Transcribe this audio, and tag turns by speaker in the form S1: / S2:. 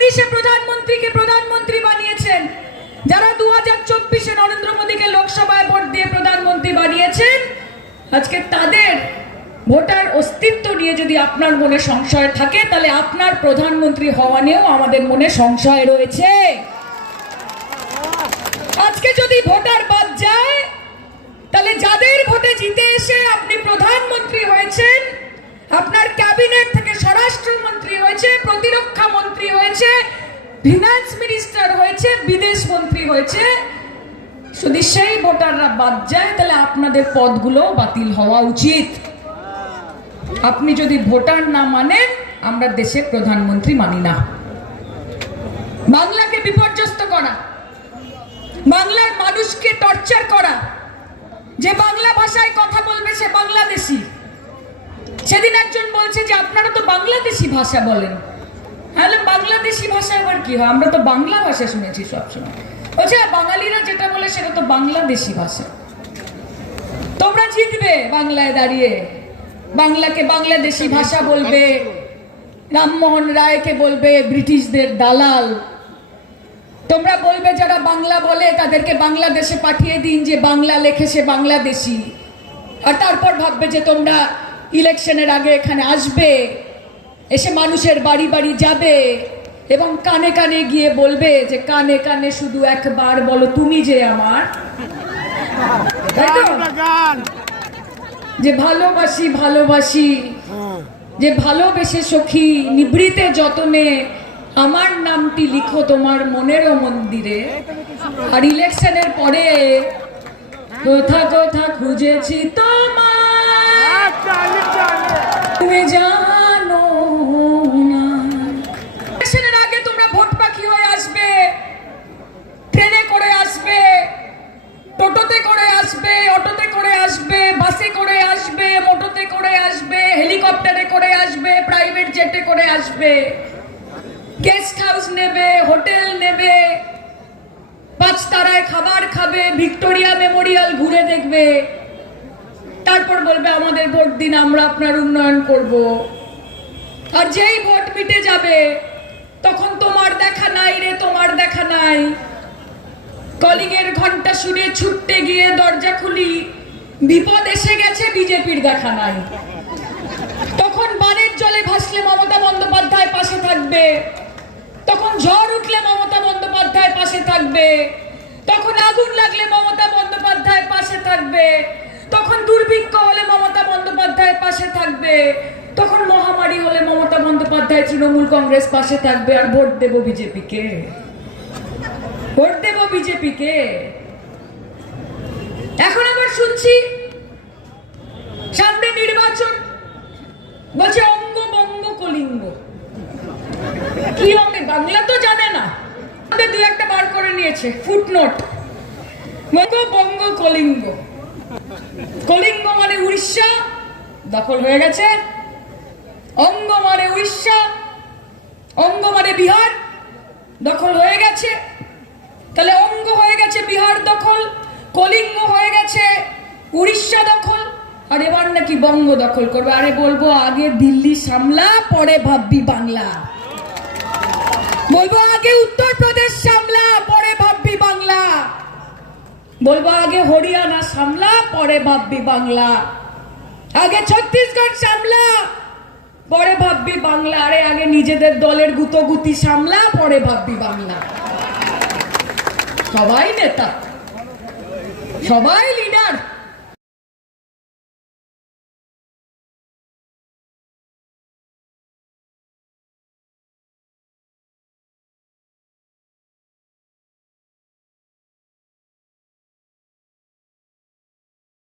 S1: উনিশে প্রধানমন্ত্রীকে প্রধানমন্ত্রী বানিয়েছেন। যারা দু হাজার চব্বিশে নরেন্দ্র মোদীকে লোকসভায় ভোট দিয়ে প্রধানমন্ত্রী বানিয়েছেন, আজকে তাদের ভোটার অস্তিত্ব নিয়ে যদি আপনার মনে সংশয় থাকে, তাহলে আপনার প্রধানমন্ত্রী হওয়া নিয়েও আমাদের মনে সংশয় রয়েছে। আজকে যদি ভোটার বাদ যায়, তাহলে যাদের ভোটে জিতে এসে আপনি প্রধানমন্ত্রী হয়েছে ফিনান্স মিনিস্টার হয়েছে, বিদেশ মন্ত্রী হয়েছে। যদি সেই ভোটাররা বাদ যায়, তাহলে আপনাদের পদগুলো বাতিল হওয়া উচিত। আপনি যদি ভোটার না মানেন, আমরা দেশের প্রধানমন্ত্রী মানি না। বাংলাকে বিপর্যস্ত করা, বাংলার মানুষকে টর্চার করা, যে বাংলা ভাষায় কথা বলবে সে বাংলাদেশি। সেদিন একজন বলছে যে, আপনারা তো বাংলাদেশি ভাষা বলেন। তাহলে বাংলাদেশি ভাষা আবার কি হয়? আমরা তো বাংলা ভাষা শুনেছি সবসময়। বলছে "আর বাঙালিরা যেটা বলে সেটা তো বাংলাদেশি ভাষা। তোমরা জিতবে বাংলায় দাঁড়িয়ে। বাংলাকে বাংলাদেশি ভাষা বলবে। রামমোহন রায়কে বলবে ব্রিটিশদের দালাল। তোমরা বলবে যারা বাংলা বলে তাদেরকে বাংলাদেশে পাঠিয়ে দিন যে বাংলা লেখে সে বাংলাদেশি। আর তারপর ভাববে যে তোমরা ইলেকশনের আগে এখানে আসবে। এসে মানুষের বাড়ি বাড়ি যাবে এবং কানে কানে গিয়ে বলবে যে কানে কানে শুধু একবার বলো তুমি যে আমার। যে ভালোবাসি ভালোবাসি। যে ভালোবেসে সখী নিবৃতে যতনে আমার নামটি লিখো তোমার মনেরও মন্দিরে। আর ইলেকশনের পরে কোথা কোথা খুঁজেছি তোমার তুমি জানো বাসে করে আসবে, মোটোতে করে আসবে, হেলিকপ্টারে করে আসবে প্রাইভেট জেটে করে আসবে। গেস্ট হাউস নেবে হোটেল নেবে, পাঁচ তারায় খাবার খাবে, ভিক্টোরিয়া মেমোরিয়াল ঘুরে দেখবে। তারপর বলবে, আমাদের ভোট দিন, আমরা আপনার উন্নয়ন করব। আর যেই ভোট মিটে যাবে, তখন তোমার দেখা নাই রে, তোমার দেখা নাই। কলিং এর ঘণ্টা শুনে ছুটতে গিয়ে দরজা খুলি। বিপদ এসে গেছে বিজেপির দেখা নাই তখন বানের জলে ভাসলে মমতা বন্দ্যোপাধ্যায় পাশে থাকবে। তখন ঝড় উঠলে মমতা বন্দ্যোপাধ্যায় পাশে থাকবে। তখন আগুন লাগলে মমতা বন্দ্যোপাধ্যায় পাশে থাকবে। তখন দুর্ভিক্ষ হলে মমতা বন্দ্যোপাধ্যায় পাশে থাকবে। তখন মহামারী হলে মমতা বন্দ্যোপাধ্যায় তৃণমূল কংগ্রেস পাশে থাকবে। আর ভোট দেবো বিজেপিকে। ভোট দেব বিজেপিকে। এখন আবার শুনছি সামনে নির্বাচন। বলছে অঙ্গ বঙ্গ কলিঙ্গ। কি হবে বাংলা তো জানে না। দু একটা বার করে নিয়েছে ফুটনোট বঙ্গ কলিঙ্গ। কলিঙ্গ মানে উড়িষ্যা, দখল হয়ে গেছে। অঙ্গ মানে উড়িষ্যা, অঙ্গ মানে বিহার, দখল হয়ে গেছে। তাহলে অঙ্গ হয়ে গেছে বিহার দখল। কলিঙ্গ হয়ে গেছে, উড়িষ্যা দখল, আর এবার নাকি বঙ্গ দখল করবে। আরে বলব, আগে দিল্লি সামলা, পরে ভাববি বাংলা। বলব, আগে উত্তরপ্রদেশ সামলা, পরে ভাববি বাংলা। বলব, আগে হরিয়ানা সামলা, পরে ভাববি বাংলা। আগে ছত্তিশগড় সামলা, পরে ভাববি বাংলা। আরে, আগে নিজেদের দলের গুতোগুতি সামলা, পরে ভাববি বাংলা। সবাই নেতা। সবাই লিডার